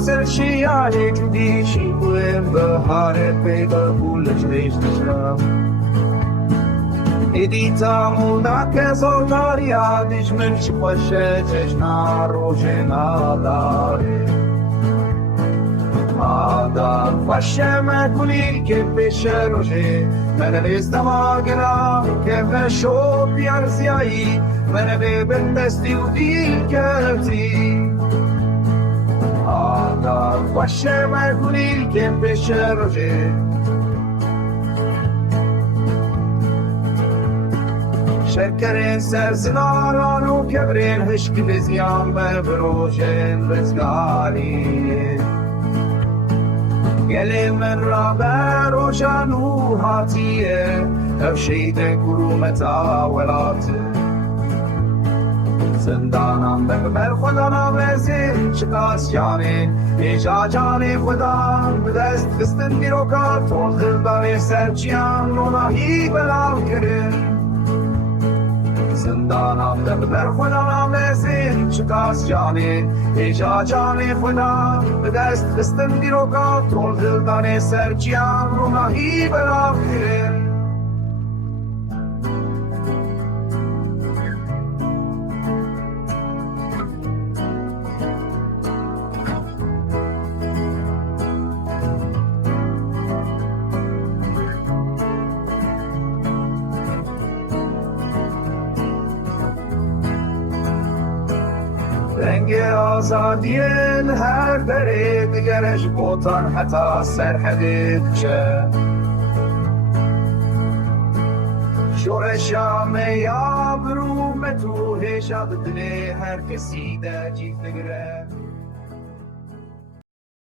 سر شیعه جدی شیوه بهار پیدا بولش نیستم ایدیتا مودا که زوداری آدیش من شپشه چشنا روشنا داره آدم باشه مکونی که پیشه روشه من لیستم آگرام که بشو بیار زیایی من ببین دستی و دی کردی آدم باشه مکونی که پیشه روشه شکر سرزناران و کبرین هشک بزیان بروشن رزگاری گل من را بروشن و حاتیه افشید کرومتا ولاته زندانم بر خدا نامرزی شکاس جانه ایجا جانه خدا به دست خستن بیروکات تول دلدار سرچیان نوناهی بلاو کرد زندانم در خدا نامرزی شکاس جانه ایجا جانه خدا به دست خستن بیروکات تول دلدار سرچیان نوناهی بلاو کرد رنگ آزادین هر دره دیگرش بوتان حتی سرحدید شه شورش یا برو متو هشاد دلی هر کسی در جیف نگره